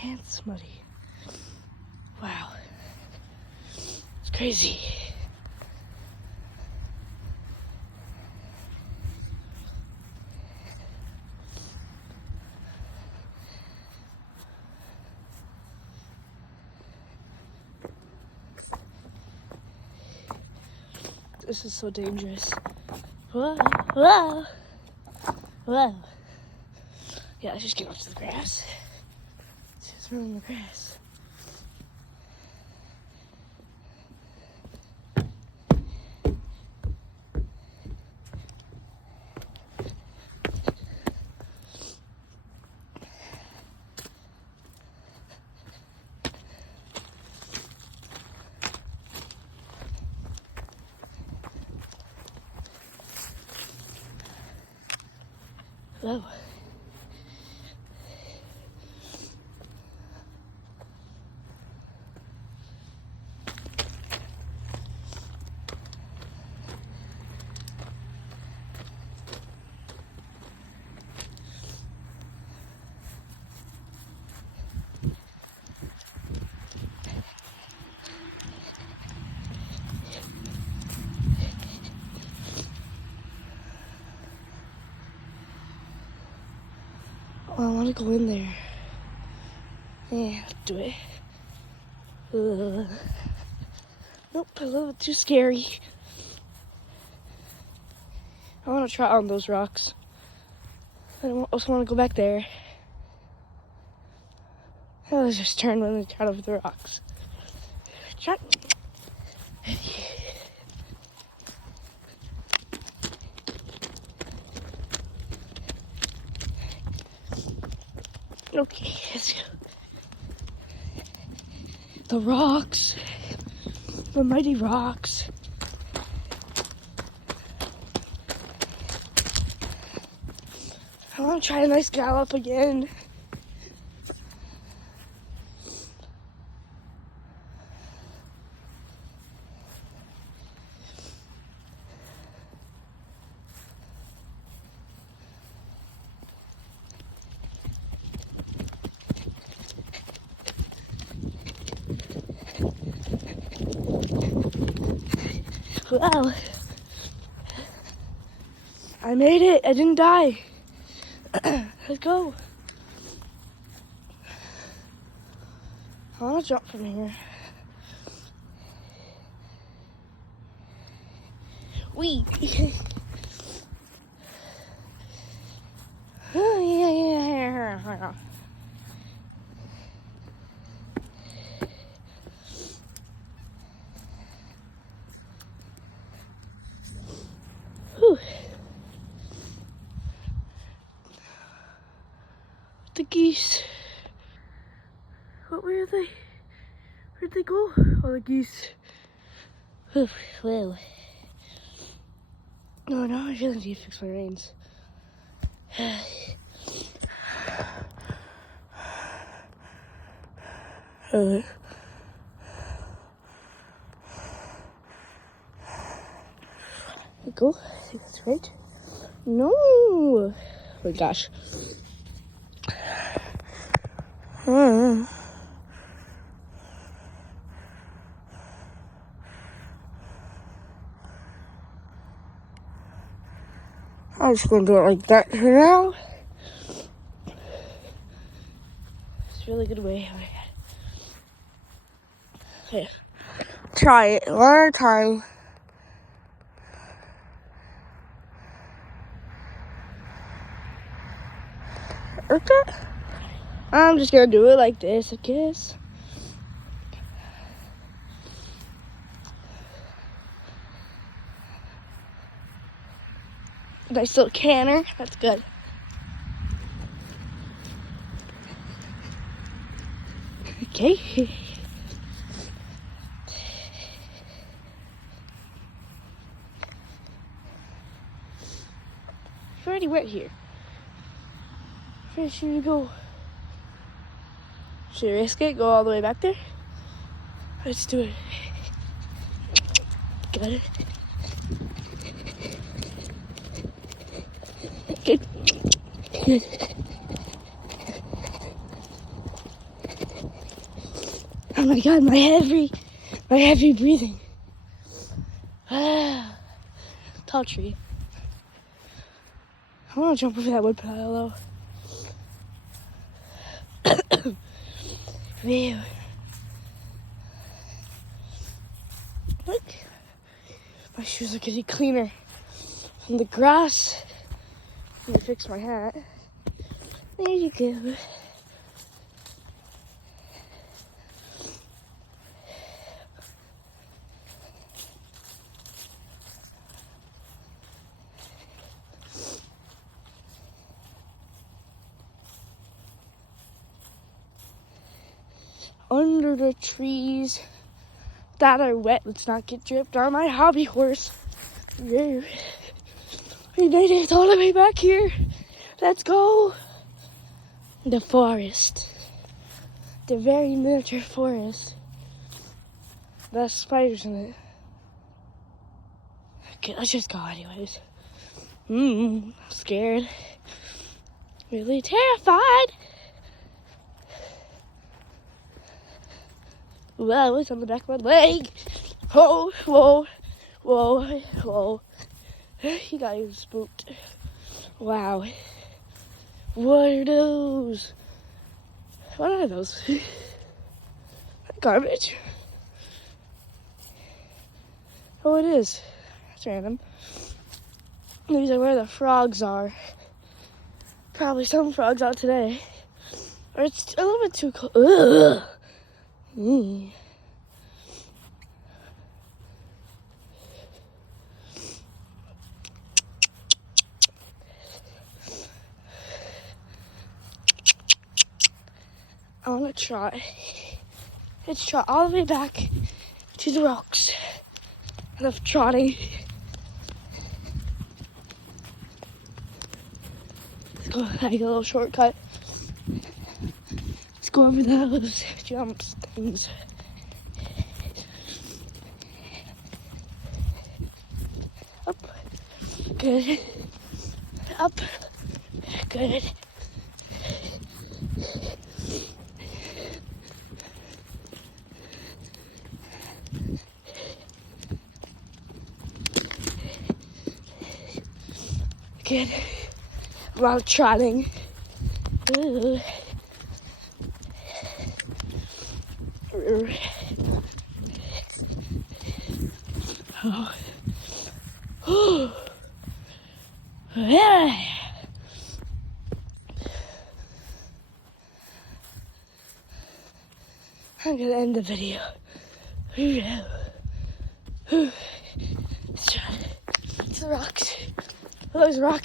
pants muddy. Wow. It's crazy. This is so dangerous. Whoa, whoa, whoa. Yeah, let's just get off to the grass. Let's just run in the grass. Whoa. Oh, I want to go in there. Yeah, let's do it. Nope, a little too scary. I want to try on those rocks. I also want to go back there. Let's just turn when we try over the rocks. Try. Okay, let's go. The rocks. The mighty rocks. I want to try a nice gallop again. Wow. I made it. I didn't die. Let's go. I want to jump from here. Wee. Yeah. Whew. The geese. Where are they? Where'd they go? Oh, the geese. Whew. Whoa. No, now I really need to fix my reins. There we go. I think that's right. No! Oh my gosh. I'm just gonna do it like that for now. It's a really good way. Okay. Try it one more time. Okay. I'm just gonna do it like this, I guess. Nice little canter. That's good. Okay. You already went here. Where should we go? Should we risk it? Go all the way back there? Let's do it. Got it. Good. Good. my god, my heavy breathing. Tall tree. I want to jump over that wood pile though. Ew. Look. My shoes are getting cleaner from the grass. Let me fix my hat. There you go. Under the trees that are wet, let's not get dripped on my hobby horse. Yeah. We made it all the way back here. Let's go. The forest. The very miniature forest. There's spiders in it. Okay, let's just go anyways. I'm scared. Really terrified. Wow, it's on the back of my leg. Oh, whoa, whoa, whoa. He got even spooked. Wow. What are those? What are those? Garbage? Oh, it is. That's random. These are where the frogs are. Probably some frogs out today. Or it's a little bit too cold. Ugh. I want to try. Let's trot all the way back to the rocks. I love trotting. Let's go like a little shortcut. Let's go over those jumps things. Up. Good. Up. Good. Good. While trotting. Ooh. Oh. Yeah. I'm gonna end the video. Let's try to the rocks. Oh, there's a rock.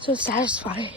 So satisfying.